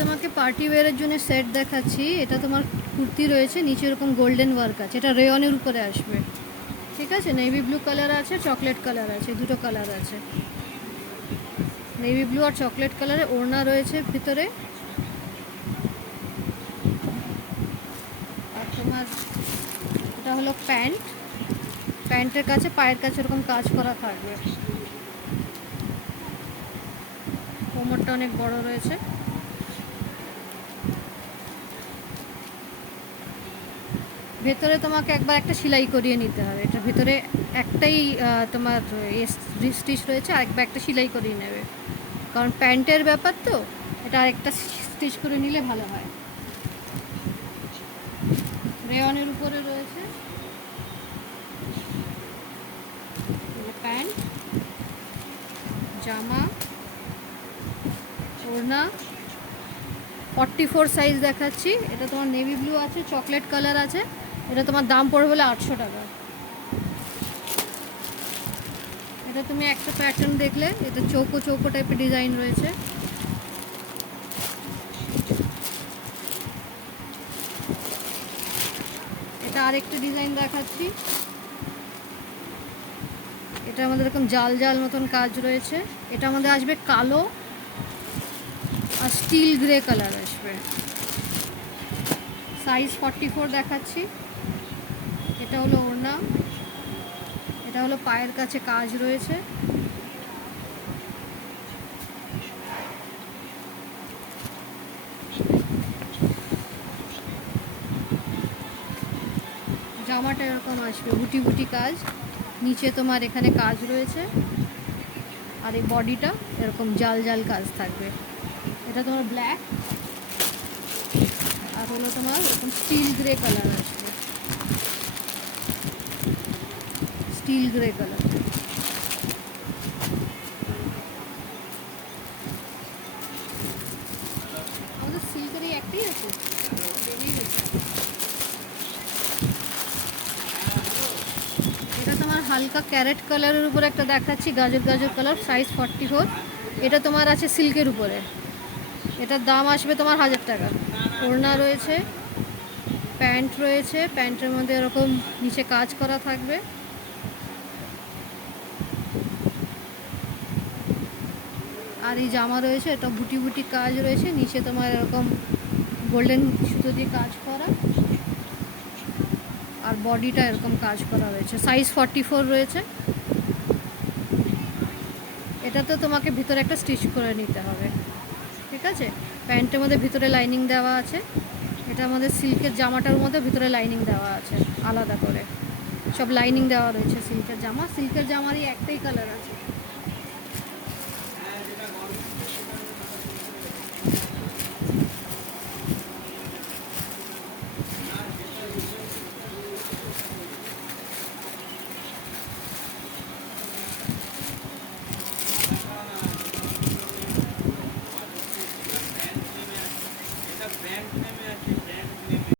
তোমাকে পার্টি ওয়্যারের জন্য সেট দেখাচ্ছি। এটা তোমার কুর্তি রয়েছে, নিচে এরকম গোল্ডেন ওয়ার্ক আছে, এটা রেয়নের উপরে আসবে। ঠিক আছে, নেভি ব্লু কালার আছে, চকলেট কালার আছে, দুটো কালার আছে। নেভি ব্লু আর চকলেট কালারে ওড়না রয়েছে ভিতরে। আর তোমার এটা হলো প্যান্ট, প্যান্টের কাছে পায়ের কাছে এরকম কাজ করা থাকবে। কোমরটা অনেক বড় রয়েছে। ভেতরে তোমাকে একবার একটা সেলাই করিয়ে নিতে হবে। এটার ভেতরে একটাই তোমার স্টিচ রয়েছে, আরেকবার একটা সেলাই করিয়ে নেবে, কারণ প্যান্টের ব্যাপার তো, এটা আরেকটা স্টিচ করে নিলে ভালো হয়। রেয়নের উপরে রয়েছে প্যান্ট, জামা, ওড়না। 44 সাইজ দেখাচ্ছি। এটা তোমার নেভি ব্লু আছে, চকলেট কালার আছে। এটা তোমার দাম পড়বে বলে 800 টাকা। এটা তুমি একটা প্যাটার্ন দেখলে, এটা চৌকো চৌকো টাইপের ডিজাইন রয়েছে। এটা আরেকটা ডিজাইন দেখাচ্ছি। এটা আমাদের এরকম জাল জাল মতন কাজ রয়েছে। এটা আমাদের আসবে কালো আর স্টিল গ্রে কালার আসবে। সাইজ 44 দেখাচ্ছি। এটা হলো ওড়না, এটা হলো পায়ের কাছে কাজ রয়েছে। জামাটা এরকম আসবে বুটি বুটি কাজ, নিচে তোমার এখানে কাজ রয়েছে, আর এই বডিটা এরকম জাল জাল কাজ থাকবে। এটা তোমার ব্ল্যাক, আর হলো তোমার এরকম স্টিল গ্রে কালার আসবে, স্টিল গ্রে কালার। আমাদের সিল্কের এই একটাই আছে। এটা তোমার হালকা ক্যারেট কালারের উপরে একটা দেখাচ্ছি, গাজর গাজর কালার, সাইজ 44। এটা তোমার আছে সিল্কের উপরে। এটার দাম আসবে তোমার 1000 টাকা। ওড়না রয়েছে, প্যান্ট রয়েছে, প্যান্টের মধ্যে এরকম নিচে কাজ করা থাকবে। আর এই জামা রয়েছে, এটা বুটি বুটি কাজ রয়েছে, নিচে তোমার এরকম গোল্ডেন সুতো দিয়ে কাজ করা, আর বডিটা এরকম কাজ করা রয়েছে। সাইজ 44 রয়েছে। এটাতে তোমাকে ভিতরে একটা স্টিচ করে নিতে হবে। ঠিক আছে, প্যান্টের মধ্যে ভিতরে লাইনিং দেওয়া আছে। এটা আমাদের সিল্কের জামাটার মধ্যে ভিতরে লাইনিং দেওয়া আছে আলাদা করে, সব লাইনিং দেওয়া রয়েছে সিল্কের জামা। সিল্কের জামারই একটাই কালার আছে।